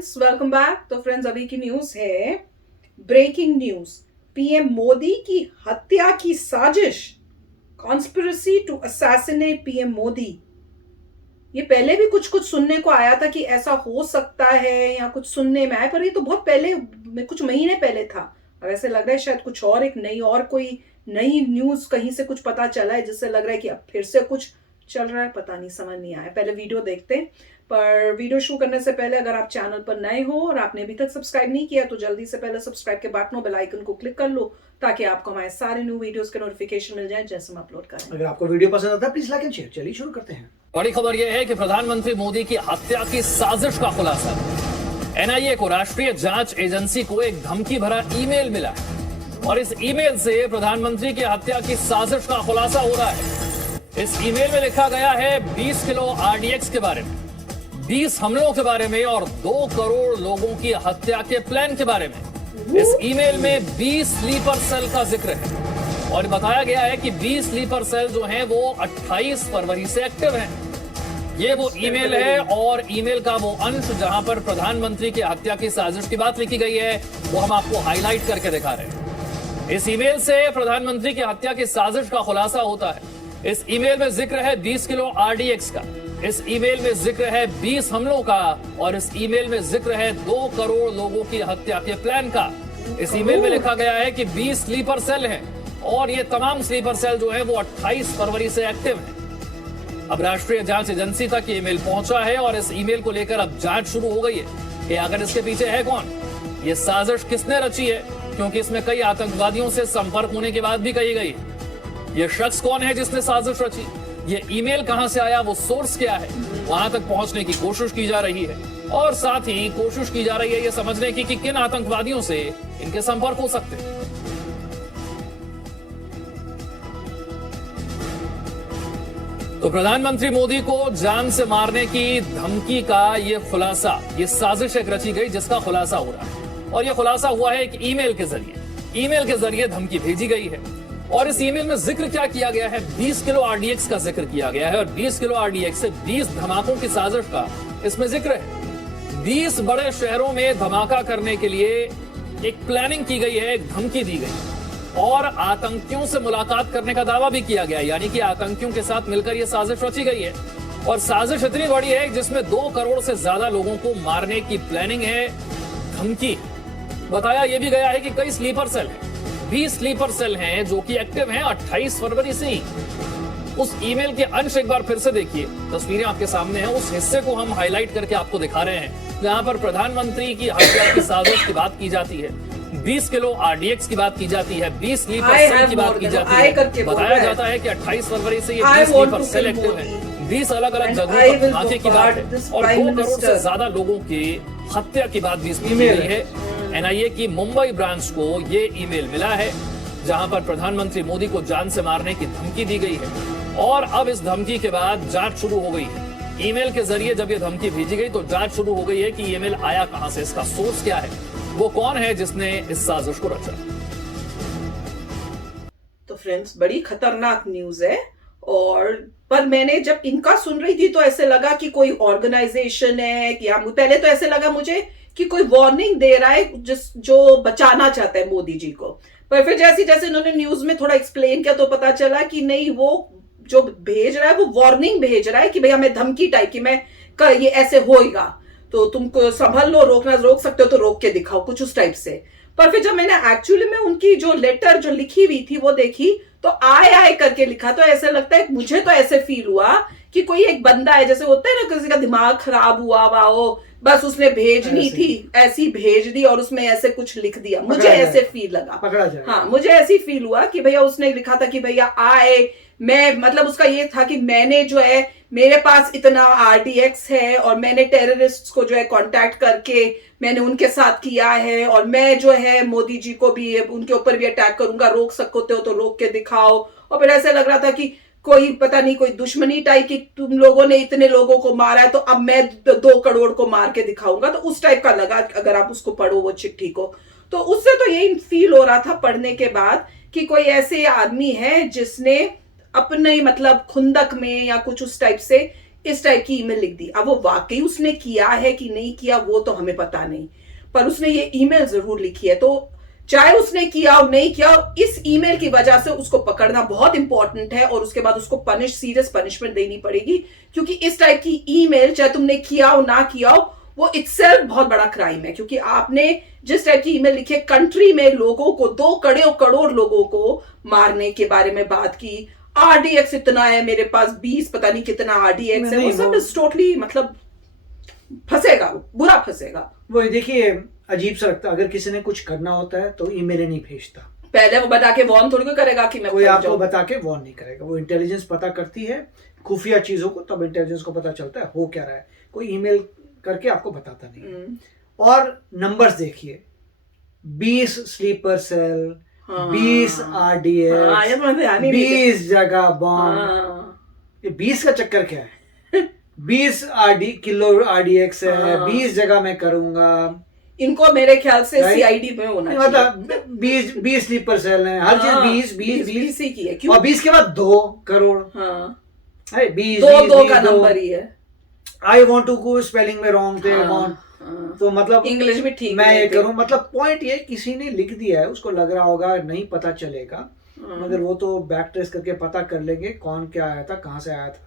Friends, welcome back. तो friends, अभी की न्यूज है, ब्रेकिंग न्यूज। पीएम मोदी की हत्या की साजिश, conspiracy to assassinate PM Modi. ये पहले भी कुछ कुछ सुनने को आया था कि ऐसा हो सकता है, या कुछ सुनने में आया, पर ये तो बहुत पहले, कुछ महीने पहले था। अब ऐसे लग रहा है शायद कुछ और, एक नई और कोई नई न्यूज कहीं से कुछ पता चला है, जिससे लग रहा है कि अब फिर से कुछ चल रहा है। पता नहीं, समझ नहीं आया। पहले वीडियो देखते हैं। पर वीडियो शुरू करने से पहले अगर आप चैनल पर नए हो और आपने अभी तक सब्सक्राइब नहीं किया तो जल्दी से पहले सब्सक्राइब के बटन और बेल आइकन को क्लिक कर लो, ताकि आपको हमारे सारे न्यू वीडियोस के नोटिफिकेशन मिल जाए जैसे हम अपलोड करें। अगर आपको वीडियो पसंद आता है प्लीज लाइक एंड शेयर। चलिए शुरू करते हैं। बड़ी खबर यह है कि प्रधानमंत्री मोदी की हत्या की साजिश का खुलासा। एनआईए को, राष्ट्रीय जांच एजेंसी को, एक धमकी भरा ईमेल मिला है और इस ईमेल से प्रधानमंत्री की हत्या की साजिश का खुलासा हो रहा है। इस ईमेल में लिखा गया है 20 किलो आरडीएक्स के बारे में, 20 हमलों के बारे में और 2 करोड़ लोगों की हत्या के प्लान के बारे में। इस ईमेल में 20 स्लीपर सेल का जिक्र है और बताया गया है कि 20 स्लीपर सेल जो हैं वो 28 फरवरी से एक्टिव हैं। ये वो ईमेल है और ईमेल का वो अंश जहां पर प्रधानमंत्री की हत्या की साजिश की बात लिखी गई है, वो हम आपको हाईलाइट करके दिखा रहे हैं। इस ईमेल से प्रधानमंत्री की हत्या की साजिश का खुलासा होता है। इस ईमेल में जिक्र है 20 किलो आरडीएक्स का, इस ईमेल में जिक्र है 20 हमलों का और इस ईमेल में जिक्र है 2 करोड़ लोगों की हत्या के प्लान का। इस ईमेल में लिखा गया है कि 20 स्लीपर सेल हैं और ये तमाम स्लीपर सेल जो है वो 28 फरवरी से एक्टिव हैं। अब राष्ट्रीय जांच एजेंसी तक ये ईमेल पहुंचा है और इस ईमेल को लेकर अब जांच शुरू हो गई है कि आखिर इसके पीछे है कौन, ये साजिश किसने रची है, क्योंकि इसमें कई आतंकवादियों से संपर्क होने की बात भी कही गई है। ये शख्स कौन है जिसने साजिश रची, ये ईमेल कहां से आया, वो सोर्स क्या है, वहां तक पहुंचने की कोशिश की जा रही है और साथ ही कोशिश की जा रही है ये समझने की कि किन आतंकवादियों से इनके संपर्क हो सकते हैं। तो प्रधानमंत्री मोदी को जान से मारने की धमकी का ये खुलासा, ये साजिश एक रची गई जिसका खुलासा हो रहा है और ये खुलासा हुआ है एक ईमेल के जरिए। ईमेल के जरिए धमकी भेजी गई है और इस ईमेल में जिक्र क्या किया गया है, 20 किलो आरडीएक्स का जिक्र किया गया है और 20 किलो आरडीएक्स से 20 धमाकों की साजिश का इसमें जिक्र है। 20 बड़े शहरों में धमाका करने के लिए एक प्लानिंग की गई है, एक धमकी दी गई और आतंकियों से मुलाकात करने का दावा भी किया गया, यानी कि आतंकियों के साथ मिलकर यह साजिश रची गई है। और साजिश इतनी बड़ी है जिसमें 2 करोड़ से ज्यादा लोगों को मारने की प्लानिंग है, धमकी। बताया यह भी गया है कि कई स्लीपर सेल है, 20 स्लीपर सेल हैं जो कि एक्टिव हैं 28 फरवरी से ही। उस ईमेल के अंश एक बार फिर से देखिए, तस्वीरें आपके सामने हैं। उस हिस्से को हम हाईलाइट करके आपको दिखा रहे हैं जहां पर प्रधानमंत्री की हत्या की साजिश की बात की जाती है, 20 किलो आरडीएक्स की बात की जाती है, 20 स्लीपर सेल की बात की जाती है। बताया जाता है कि 28 फरवरी से ये 20 स्लीपर सेल एक्टिव है, 20 अलग अलग जगहों पर धमाके की बात है और 2 करोड़ से ज्यादा लोगों की हत्या की बात भी इसमें मिली है। एनआईए की मुंबई ब्रांच को ये ईमेल मिला है जहां पर प्रधानमंत्री मोदी को जान से मारने की धमकी दी गई है और अब इस धमकी के बाद जांच शुरू हो गई है। ईमेल के जरिए जब ये धमकी भेजी गई तो जांच शुरू हो गई है कि ईमेल आया कहां से, इसका सोर्स क्या है, वो कौन है जिसने इस साजिश को रचा। तो फ्रेंड्स, बड़ी खतरनाक न्यूज है। और पर मैंने जब इनका सुन रही थी तो ऐसे लगा कि कोई ऑर्गेनाइजेशन है, कि पहले तो ऐसे लगा मुझे कि कोई वार्निंग दे रहा है जो बचाना चाहता है मोदी जी को। पर फिर जैसे जैसे इन्होंने न्यूज में थोड़ा एक्सप्लेन किया तो पता चला कि नहीं, वो जो भेज रहा है वो वार्निंग भेज रहा है कि भैया मैं धमकी टाइप की, मैं ये ऐसे होएगा तो तुमको संभल लो, रोकना रोक सकते हो तो रोक के दिखाओ, कुछ उस टाइप से। पर फिर जब मैंने एक्चुअली में उनकी जो लेटर जो लिखी हुई थी वो देखी तो आय करके लिखा, तो ऐसे लगता है, मुझे तो ऐसे फील हुआ कि कोई एक बंदा है, जैसे होता है ना किसी का दिमाग खराब हुआ हो, बस उसने भेजनी थी, ऐसी भेज दी और उसमें ऐसे कुछ लिख दिया। मुझे ऐसे फील लगा, हाँ मुझे ऐसी फील हुआ कि भैया उसने लिखा था कि भैया आए, मैं मतलब उसका ये था कि मैंने जो है, मेरे पास इतना आरडीएक्स है और मैंने टेररिस्ट को जो है कांटेक्ट करके मैंने उनके साथ किया है और मैं जो है मोदी जी को भी उनके ऊपर भी अटैक करूंगा, रोक सकते हो तो रोक के दिखाओ। और फिर ऐसे लग रहा था कि कोई पता नहीं, कोई दुश्मनी टाइप की, तुम लोगों ने इतने लोगों को मारा है तो अब मैं 2 करोड़ को मार के दिखाऊंगा, तो उस टाइप का लगा अगर आप उसको पढ़ो वो चिट्ठी को। तो उससे तो यही फील हो रहा था पढ़ने के बाद कि कोई ऐसे आदमी है जिसने अपने मतलब खुंदक में या कुछ उस टाइप से इस टाइप की ईमेल लिख दी। अब वो वाकई उसने किया है कि नहीं किया वो तो हमें पता नहीं, पर उसने ये ईमेल जरूर लिखी है। तो चाहे उसने किया और नहीं किया, इस ईमेल की वजह से उसको पकड़ना बहुत इंपॉर्टेंट है और उसके बाद उसको सीरियस पनिशमेंट देनी पड़ेगी, क्योंकि इस टाइप की ईमेल चाहे तुमने किया हो ना किया हो, वो इटसेल्फ बहुत बड़ा क्राइम है। क्योंकि आपने जिस टाइप की ईमेल लिखी है, कंट्री में लोगों को 2 करोड़ लोगों को मारने के बारे में बात की, आरडीएक्स इतना है मेरे पास, 20 पता नहीं कितना आरडीएक्स है, वो सब इज टोटली मतलब फंसेगा, बुरा फंसेगा। वो देखिए अजीब सा लगता है, अगर किसी ने कुछ करना होता है तो ईमेल नहीं भेजता, पहले वो बता के वॉर्न थोड़ी कोई करेगा कि मैं कोई आपको बता के वॉर्न नहीं करेगा। वो इंटेलिजेंस पता करती है खुफिया चीजों को, तब इंटेलिजेंस को पता चलता है हो क्या रहा है, कोई ईमेल करके आपको बताता नहीं। और नंबर्स देखिए, 20 स्लीपर सेल, 20 आरडीएक्स, 20 जगह बॉम्ब, ये 20 का चक्कर क्या है? 20 किलो आरडीएक्स है, 20 जगह मैं करूंगा। इनको मेरे ख्याल से सीआईडी में होना चाहिए। मतलब 20 स्लीपर सेल है, हर चीज 20 ही की है। क्यों? और 20 के बाद 2 करोड़। हाँ, 20 दो का नंबर ही है। I want to go, spelling में रॉन्ग थे, तो मतलब इंग्लिश भी ठीक मैं ये करूं, मतलब पॉइंट ये किसी ने लिख दिया है, उसको लग रहा होगा नहीं पता चलेगा, मगर वो तो बैक ट्रेस करके पता कर लेंगे कौन क्या आया था, कहाँ से आया था।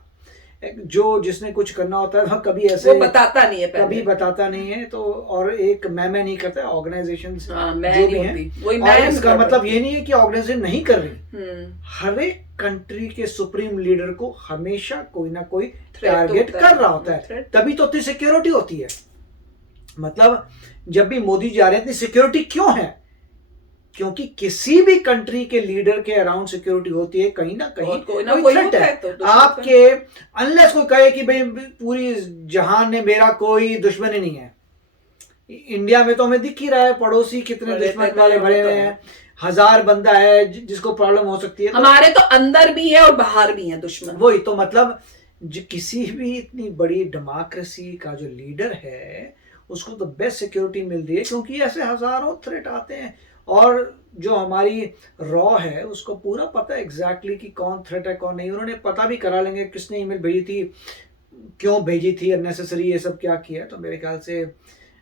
जो जिसने कुछ करना होता है वह कभी ऐसे वो बताता नहीं है, कभी बताता नहीं है। तो और एक मैं नहीं करता, ऑर्गेनाइजेशन जो भी है, और इसका मतलब ये नहीं है कि ऑर्गेनाइजेशन नहीं कर रही। हर एक कंट्री के सुप्रीम लीडर को हमेशा कोई ना कोई टारगेट कर रहा होता है, तभी तो इतनी सिक्योरिटी होती है। मतलब जब भी मोदी जी आ रहे हैं, इतनी सिक्योरिटी क्यों है? क्योंकि किसी भी कंट्री के लीडर के अराउंड सिक्योरिटी होती है, कहीं ना कहीं कोई थ्रेट है। तो आपके अनलेस कोई कहे कि भाई पूरी जहान में मेरा कोई दुश्मन ही नहीं है। इंडिया में तो हमें दिख ही रहा है पड़ोसी कितने दुश्मन वाले भरे हुए हैं, 1000 बंदा है जिसको प्रॉब्लम हो सकती है। हमारे तो अंदर भी है और बाहर भी है दुश्मन। वही तो मतलब किसी भी इतनी बड़ी डेमोक्रेसी का जो लीडर है उसको तो बेस्ट सिक्योरिटी मिल रही है, क्योंकि ऐसे हजारों थ्रेट आते हैं। और जो हमारी रॉ है उसको पूरा पता है एग्जैक्टली कि कौन थ्रेट है कौन नहीं। उन्होंने पता भी करा लेंगे किसने ईमेल भेजी थी, क्यों भेजी थी, अननेसेसरी ये सब क्या किया। तो मेरे ख्याल से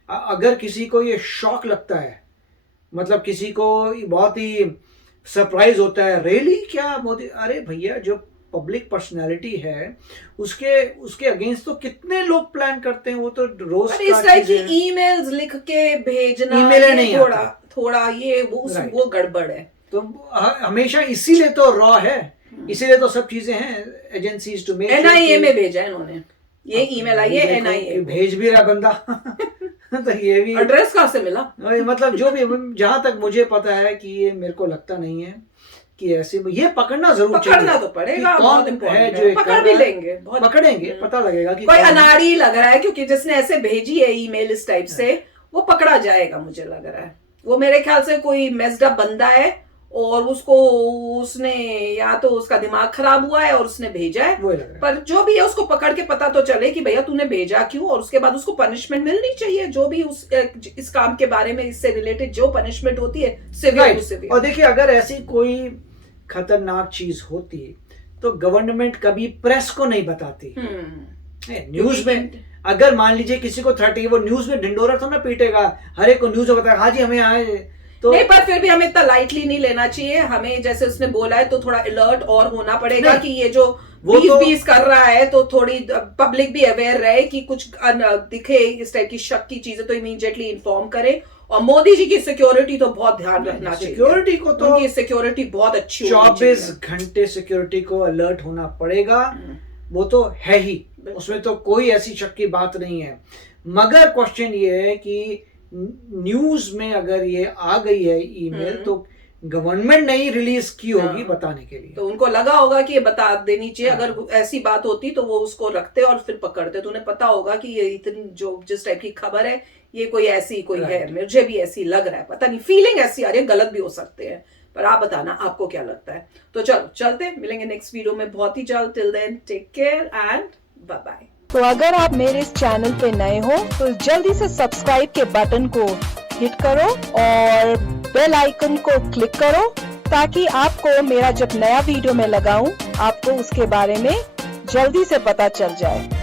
अगर किसी को ये शॉक लगता है, मतलब किसी को बहुत ही सरप्राइज होता है, रियली क्या मोदी, अरे भैया जो पब्लिक पर्सनालिटी है उसके अगेंस्ट तो कितने लोग प्लान करते हैं, वो तो रोज इस टाइप की ईमेल्स लिख के भेजना, ईमेल नहीं थोड़ा ये वो गड़बड़ है। तो हमेशा इसीलिए तो रॉ है, इसीलिए तो सब चीजें हैं एजेंसीज टू मेक। एनआईए में भेजा इन्होंने, ये ईमेल आई है एनआईए, भेज भी रहा बंदा तो ये भी एड्रेस कहाँ से मिला? मतलब जो भी, जहां तक मुझे पता है कि ये मेरे को लगता नहीं है कि ऐसे ये पकड़ना जरूर चाहिए। पकड़ना तो पड़ेगा, बहुत इम्पोर्टेंट है, पकड़ भी लेंगे, पकड़ेंगे, पता लगेगा कि कोई अनाड़ी लग रहा है, क्योंकि जिसने ऐसे भेजी है ईमेल इस टाइप से वो पकड़ा जाएगा मुझे लग रहा है। वो मेरे ख्याल से कोई मेस्ड अप बंदा है और उसने या तो उसका दिमाग खराब हुआ है और उसने भेजा है, पर जो भी है उसको पकड़ के पता तो चले कि भैया तूने भेजा क्यों, और उसके बाद उसको पनिशमेंट मिलनी चाहिए। जो भी इस काम के बारे में इससे रिलेटेड जो पनिशमेंट होती है सिवियर। और देखिए अगर ऐसी कोई खतरनाक चीज होती तो गवर्नमेंट कभी प्रेस को नहीं बताती। न्यूज में अगर मान लीजिए किसी को थ्रेट है, वो न्यूज में ढिंडोरा तो ना पीटेगा, हर एक को न्यूज में बताएगा हाँ जी हमें आए तो नहीं, पर फिर भी हमें इतना लाइटली नहीं लेना चाहिए। हमें जैसे उसने बोला है तो थोड़ा अलर्ट और होना पड़ेगा कि ये जो 20-20 कर रहा है तो थोड़ी पब्लिक भी अवेयर रहे कि कुछ दिखे इस टाइप की शक की चीजें तो इमीडिएटली इन्फॉर्म करे। और मोदी जी की सिक्योरिटी तो बहुत ध्यान रखना चाहिए, सिक्योरिटी को तो उनकी सिक्योरिटी बहुत अच्छी 24 घंटे सिक्योरिटी को अलर्ट होना पड़ेगा, वो तो है ही, उसमें तो कोई ऐसी शक की बात नहीं है। मगर क्वेश्चन ये है कि न्यूज में अगर ये आ गई है ईमेल तो गवर्नमेंट ने ही रिलीज की होगी बताने के लिए, तो उनको लगा होगा कि ये बता देनी चाहिए। अगर ऐसी बात होती तो वो उसको रखते और फिर पकड़ते, तो उन्हें पता होगा कि ये इतनी जो जिस टाइप की खबर है ये कोई ऐसी कोई है, मुझे भी ऐसी लग रहा है, पता नहीं फीलिंग ऐसी आ रही है, गलत भी हो सकते हैं, पर आप बताना आपको क्या लगता है। तो चलो चलते, मिलेंगे नेक्स्ट वीडियो में बहुत ही जल्द। Till then take care and bye bye. तो अगर आप मेरे इस चैनल पे नए हो तो जल्दी से सब्सक्राइब के बटन को हिट करो और बेल आइकन को क्लिक करो, ताकि आपको मेरा जब नया वीडियो मैं लगाऊं आपको उसके बारे में जल्दी से पता चल जाए।